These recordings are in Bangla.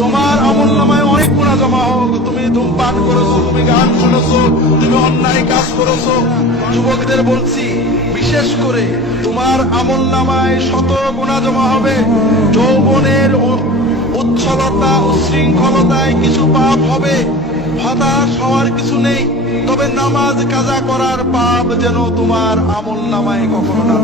তোমার আমল নামায় অনেক গুণা জমা হোক তুমি ধূমপান করেছ, তুমি গান শুনেছো, তুমি অন্যায় কাজ করেছ। যুবকদের বলছি, বিশেষ করে তোমার আমল নামায় শত গুণা জমা হবে। যৌবনের উচ্ছলতা উশৃঙ্খলতায় কিছু পাপ হবে। হতাশ হওয়ার কিছু নেই, তবে নামাজ কাজা করার পাপ যেন তোমার আমল নামায় কখনো না।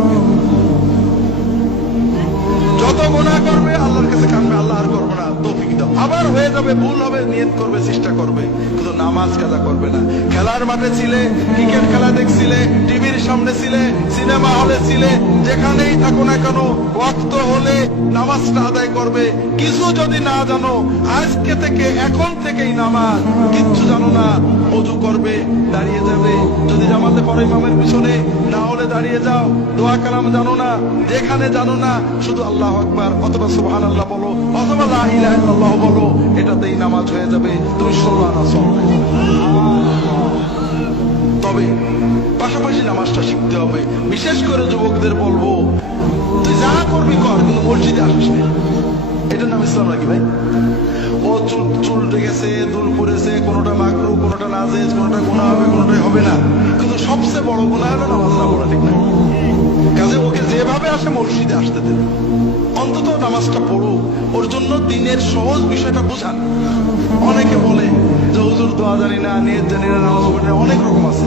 যাবে ভুল হবে নিয়ত করবে চেষ্টা করবে কিন্তু নামাজ কাজা করবে না। খেলার মাঠে ছিলে, ক্রিকেট খেলা দেখছিলে, টিভির সামনে ছিলে, সিনেমা হলে ছিলে, যেখানেই থাকো না কেন, ওয়াক্ত হলে নামাজটা আদায় করবে। কিছু যদি না জানো, আজকে থেকে এখন থেকেই নামাজ। কিচ্ছু জানো না, অজু করবে, দাঁড়িয়ে যাবে। যদি জামাতে পরে ইমামের পিছনে, না হলে দাঁড়িয়ে যাও। দোয়া কালাম জানো না, যেখানে জানো না, শুধু আল্লাহ আকবার, অথবা সুবহান আল্লাহ বলো, অথবা লা ইলাহা ইল্লাল্লাহ বলো, এটাতেই নামাজ হয়ে যাবে। তুমি আনা সব তবে পাশাপাশি নামাজটা শিখতে হবে। বিশেষ করে যুবকদের বলব, তুই যা করবি কর, কিন্তু মসজিদে আসিস না। এটার নাম ইসলাম নাকি ভাই? ও চুল চুল গেছে দুল পড়েছে, কোনোটা মাকরু, কোনোটা নাজেজ, কোনোটা গুণা হবে, কোনোটাই হবে না। কিন্তু সবচেয়ে বড় গুণা হলো নামাজ না পড়া, ঠিক না? কাজে ওকে যেভাবে আসে মসজিদে আসতে দেবে। অন্তত নামাজটা পড়ুক, ওর জন্য দিনের সহজ বিষয়টা বোঝান। অনেকে বলে যে দোয়া জানি না, নিয়ত জানি না, নামাজ পড়ি অনেক রকম আছে।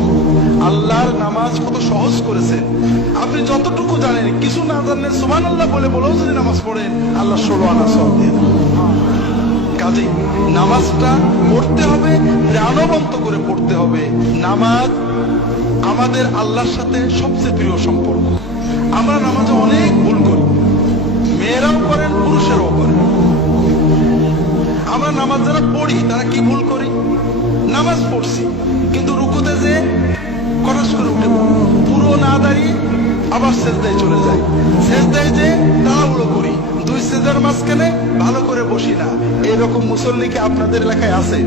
আল্লাহর নামাজ কত সহজ করেছেন। আপনি যতটুকু জানেন, কিছু না জানলেন সুমান আল্লাহ বলে বলেও যদি নামাজ পড়েন, আল্লাহ ষোলো আনা সব দিয়ে কাজেই নামাজটা পড়তে হবে, প্রাণবন্ত করে পড়তে হবে। নামাজ আমাদের আল্লাহর সাথে সবচেয়ে প্রিয় সম্পর্ক। নামাজ পড়ছি কিন্তু রুকুতে যে কটাস করে উঠে পুরো না দাঁড়িয়ে আবার সেজদায় চলে যায় সেজদায় যে তাড়াহুড়ো করি। দুই সেজার মাঝখানে ভালো করে বসি না। এরকম মুসল্লি কি আপনাদের এলাকায় আছে?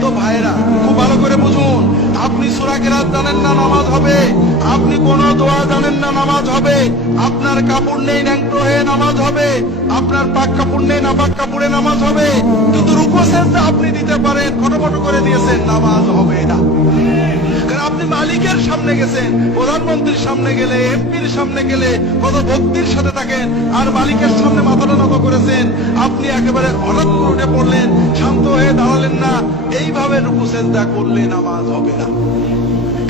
তো ভাইরা খুব ভালো করে বুঝুন, আপনি সুরা কেরাত জানেন না নামাজ হবে? আপনি কোন দোয়া জানেন না নামাজ হবে? আপনার কাপড় নেই ন্যাংটো হয়ে নামাজ হবে? আপনার পাক কাপড় নেই না পাক কাপড়ে নামাজ হবে? কিন্তু রুকো আপনি দিতে পারেন ফটোফটো করে দিয়েছেন, নামাজ হবে না। কারণ আপনি মালিকের সামনে গেছেন, প্রধানমন্ত্রীর সামনে গেলে, এমপির সামনে গেলে কত ভক্তির সাথে থাকেন, আর মালিকের সামনে মাথাটা নত করেছেন। আপনি একেবারে হঠাৎ করে উঠে পড়লেন, শান্ত হয়ে দাঁড়ালেন। এইভাবে রুকু সেজদা করলে নামাজ হবে না?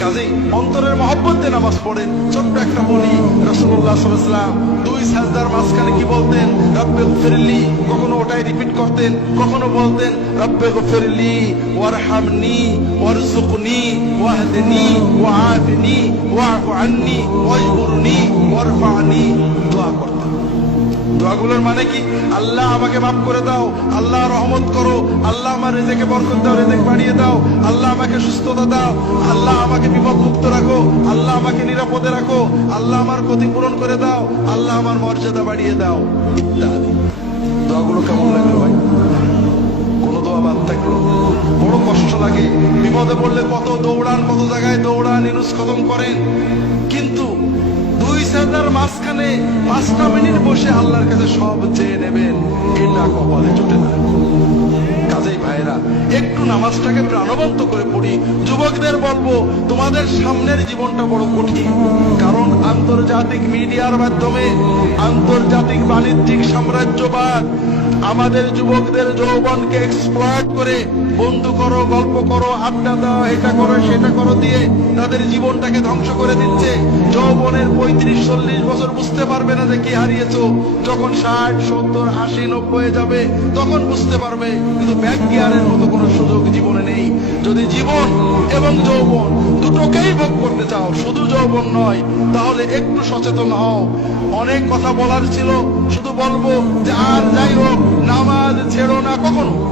কাজেই অন্তরের মহব্বত নামাজ পড়েন। ছোট্ট একটা বলি রসুল্লাহ দুই সাজদার মাঝখানে কি বলতেন? রব্বে ফেরলি কখনো ওটাই রিপিট করতেন, কখনো বলতেন, রব্বে ফেরলি ওয়ারহামনি ওয়ারজুকনি ওয়াহদিনি, ওয়াআফিনি ওয়াফু আন্নি ওয়াজবুরনি ওয়ারফানি, দোয়া করতেন। দোয়াগুলোর মানে কি? আল্লাহ আমাকে মাফ করে দাও, আল্লাহ রহমত করো, আল্লাহ আমার রেজেকে বরকত দাও, রেজেক বাড়িয়ে দাও, আল্লাহ আমাকে সুস্থতা দাও, আল্লাহ আমাকে বিপদ মুক্ত রাখো, আল্লাহ আমাকে নিরাপদে রাখো, আল্লাহ আমার ক্ষতিপূরণ করে দাও, আল্লাহ আমার মর্যাদা বাড়িয়ে দাও, ইত্যাদি। দোয়াগুলো কেমন লাগল ভাই? কোন দোয়া বাদ থাকল? বড় কষ্ট লাগে। বিপদে পড়লে কত দৌড়ান, কত জায়গায় দৌড়ান, ইনুস খতম করেন। কিন্তু সেদার মাঝখানে পাঁচটা মিনিট বসে আল্লাহর কাছে সব চেয়ে নেবেন। এটা কপালে জুটে না। কাজেই ভাইরা, একটু নামাজটাকে প্রাণবন্ত করে পড়ি। যুবকদের বলব, তোমাদের সামনের জীবনটা বড় কঠিন। কারণ আন্তর্জাতিক মিডিয়ার মাধ্যমে, আন্তর্জাতিক বাণিজ্যিক সাম্রাজ্যবাদ, আমাদের যুবকদের যৌবনকে এক্সপ্লয়েট করে বন্ধু করো, গল্প করো, আড্ডা দাও, এটা করো, সেটা করো দিয়ে তাদের জীবনটাকে ধ্বংস করে দিচ্ছে। যৌবনের পঁয়ত্রিশ, চল্লিশ বছর বুঝতে পারবে না যে কি হারিয়েছো। যখন ষাট, সত্তর, আশি, নব্বই যাবে, তখন বুঝতে পারবে। কিন্তু ব্যাক গিয়ারের মতো কোনো সুযোগ জীবনে নেই। যদি জীবন এবং যৌবন দুটোকেই ভোগ করতে চাও, শুধু যৌবন নয়, তাহলে একটু সচেতন হও। অনেক কথা বলার ছিল, শুধু বলব যে আর যাই হোক, নামাজ ছেড়ো না কখনো।